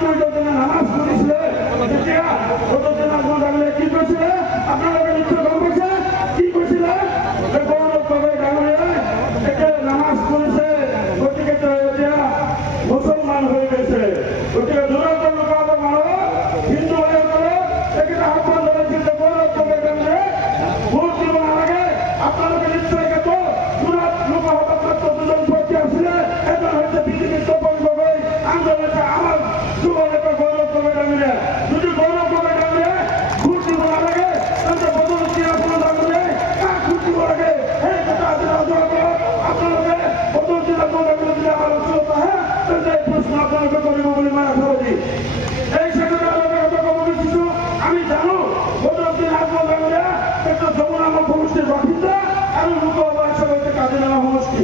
নামাজ পড়িছিলে তেতিয়া কতদিন আপনার ডাঙরিয়া কি করছিলে আপনারা নিশ্চয় গম পাইছে কি করছিলে গৌরব গগৈ ডাঙরিয়ায় একে নামাজ পড়িছে গতিকে এতিয়া মুসলমান হয়ে গেছে গতিকে দূরত্ব লোক মানুষ হিন্দু হয়ে গেলে এখানে আহ্বান জানাচ্ছিল গৌরব গগৈ ডাঙরিয়া ভোট দিব নালাগে আপনারা নিশ্চয় কত দূরত লোক হঠাৎ দুজন ভর্তি আসলে এজন হচ্ছে বিজেপির তপন গগৈ আন্দোলন হচ্ছে আমার যুব নেতা গৌরব গগৈ ডাঙরিয়া যদি গৌরব গগৈ ডাঙরিয়া ভোট দিব নালাগে তাহলে বদলুদ্দিন আপনার ডাঙরিয়া কাক ভোট দিব লাগে এই কথা আছে আপনাদের বদলুদ্দিন আপনার ডাঙরিয়া যদি আমার অসুবিধা হ্যাঁ তাহলে এই প্রশ্ন আপনাকে করিব বলে মায়া সরজি এই সেক্রেটারি কথা কব কিছু আমি জানো বদলুদ্দিন আপনার ডাঙরিয়া একটা যমুনা সমষ্টির বাসিন্দা আর লোক অবশ্য হচ্ছে কাজী নামা সমষ্টি